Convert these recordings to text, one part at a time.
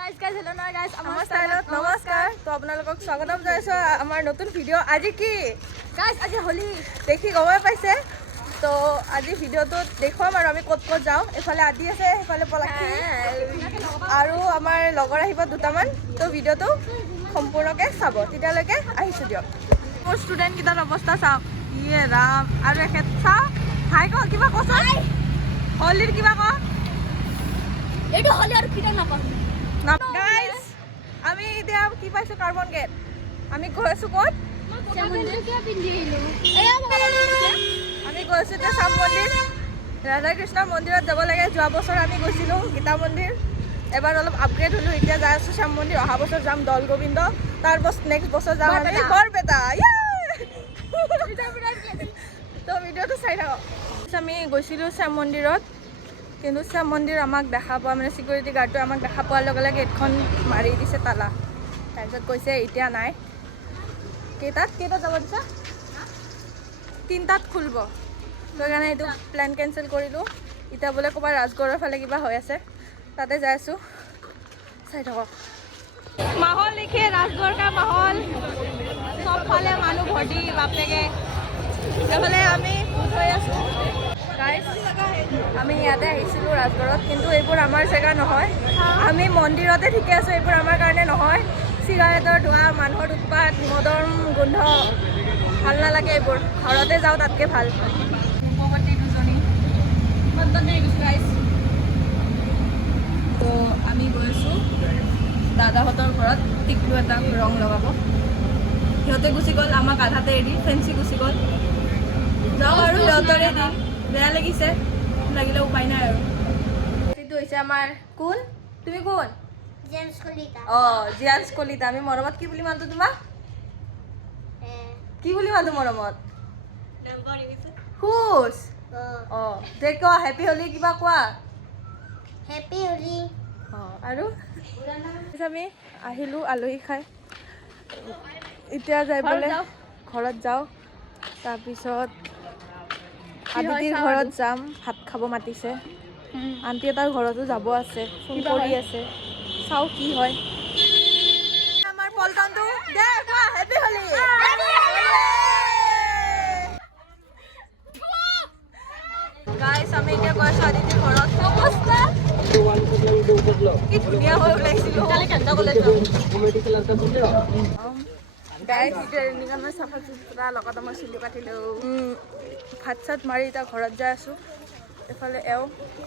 guys hello' নহয় guys আমাৰ ষ্টাইলত নমস্কাৰ তো আপোনালোকক স্বাগতম জনাইছোঁ আমাৰ নতুন ভিডিঅ' আজি কি গাইজ আজি হোলী দেখি গমে পাইছে তো আজি ভিডিঅ'টোত দেখুৱাম আৰু আমি ক'ত ক'ত যাওঁ এফালে আদি আছে সেইফালে পলাশী আৰু আমাৰ লগৰ আহিব দুটামান তো ভিডিঅ'টো সম্পূৰ্ণকৈ চাব তেতিয়ালৈকে আহিছোঁ দিয়ক মোৰ ষ্টুডেণ্টকেইটাৰ অৱস্থা চাওক ইয়ে ৰাম আৰু এখেত চাওক হাই ক কিবা কচোন হোলীৰ কিবা ক এইটো হোলী আৰু কিটা নাপাম গাইজ আমি এতিয়া কি পাইছোঁ কাৰ্বন গেট আমি গৈ আছোঁ ক'ত আমি গৈছোঁ এতিয়া চাম মন্দিৰ ৰাধা কৃষ্ণৰ মন্দিৰত যাব লাগে যোৱা বছৰ আমি গৈছিলোঁ গীতা মন্দিৰ এবাৰ অলপ আপগ্ৰেড হ'লোঁ এতিয়া যাই আছোঁ শ্যাম মন্দিৰ অহা বছৰ যাম দৌল গোবিন্দ তাৰ নেক্সট বছৰ যাম আমি বৰপেটা তো ভিডিঅ'টো চাই থাকক আমি গৈছিলোঁ শ্যাম মন্দিৰত কিন্তু শ্যাম মন্দিৰ আমাক দেখা পোৱা মানে চিকিউৰিটি গাৰ্ডটোৱে আমাক দেখা পোৱাৰ লগে লগে গেটখন মাৰি দিছে তালা তাৰপিছত কৈছে এতিয়া নাই কেইটাত যাব দিছা 3টাত খুলিব সেইকাৰণে এইটো প্লেন কেঞ্চেল কৰিলোঁ এতিয়া বোলে ক'ৰবাত ৰাজগড়ৰ ফালে কিবা হৈ আছে তাতে যাই আছোঁ চাই থাকক মাহল লিখে ৰাজগড় কা মাহল চবফালে মানুহ ভৰ্তি বাপেকে এইফালে আমি হৈ আছোঁ গাইজ আমি ইয়াতে আহিছিলোঁ ৰাজগড়ত কিন্তু এইবোৰ আমাৰ জেগা নহয় আমি মন্দিৰতে ঠিকে আছোঁ এইবোৰ আমাৰ কাৰণে নহয় চিগাৰেটৰ ধোঁৱা মানুহৰ উৎপাত মদৰ গোন্ধ ভাল নালাগে এইবোৰ ঘৰতে যাওঁ তাতকৈ ভাল ৰূপৱতী দুজনী গাইজ তো আমি গৈছোঁ দাদাহঁতৰ ঘৰত টিকলু এটা ৰং লগাব সিহঁতে গুচি গ'ল আমাক আধাতে এৰি ফেঞ্চি গুচি গ'ল যাওঁ আৰু সিহঁতৰে দিন বেয়া লাগিছে লাগিলে উপায় নাই আৰু এইটো হৈছে আমাৰ কোন তুমি কোন অঁ জিয়াঞ্চ কলিতা আমি মৰমত কি বুলি মাতো তোমাক কি বুলি মাতো মৰমত খুচ অঁ দে কোৱা হেপী হোলী কিবা কোৱা হেপী হোলী অঁ আৰু আমি আহিলোঁ আলহী খাই এতিয়া যাই পেলাই ঘৰত যাওঁ তাৰপিছত আদিতিৰ ঘৰত যাম ভাত খাব মাতিছে আন্টি এটাৰ ঘৰতো যাব আছে ফোন কৰি আছে চাওঁ কি হয় আমাৰ পল্টনটো দে কোৱা হেপী হোলী গাইছ আমি এতিয়া গৈ আছোঁ আদিতিৰ ঘৰত অৱস্থা কি ধুনীয়া হৈ ওলাইছিলোঁ গাইছ মই চাফা চুফৰা লগত মই চুলি কাটিলোঁ ভাত চাত মাৰি এতিয়া ঘৰত যাই আছোঁ এফালে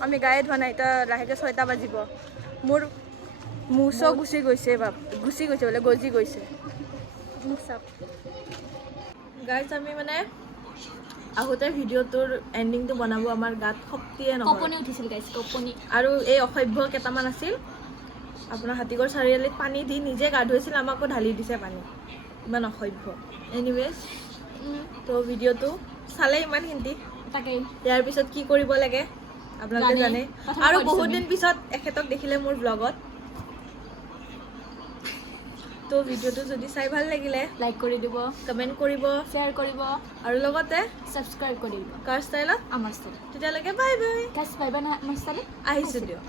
আমি গায়ে ধোৱা নাই এতিয়া লাহেকৈ 6টা বাজিব মোৰ মুচ গুচি গৈছে বোলে গজি গৈছে গাইছ আমি মানে আহোঁতে ভিডিঅ'টোৰ এণ্ডিংটো বনাব আমাৰ গাত শক্তিয়ে নহয় কপনি উঠিছিল গাইছ কপনি আৰু এই অসভ্য কেইটামান আছিল আপোনাৰ হাতীগড় চাৰিআলিত পানী দি নিজে গা ধুইছিল আমাকো ঢালি দিছে পানী ইমান অসভ্য এনিৱেজ তো ভিডিঅ'টো চালে ইমানখিনি তাকেই ইয়াৰ পিছত কি কৰিব লাগে আপোনালোকে জানে আৰু বহুত দিন পিছত এখেতক দেখিলে মোৰ ব্লগত তো ভিডিঅ'টো যদি চাই ভাল লাগিলে লাইক কৰি দিব কমেণ্ট কৰিব শ্বেয়াৰ কৰিব আৰু লগতে ছাবস্ক্ৰাইব কৰি দিব কাৰ ষ্টাইলত আমাৰ ষ্টাইল তেতিয়ালৈকে বাই বাই গাইছ বাই বাই আমাৰ ষ্টাইলত আহিছোঁ দিয়ক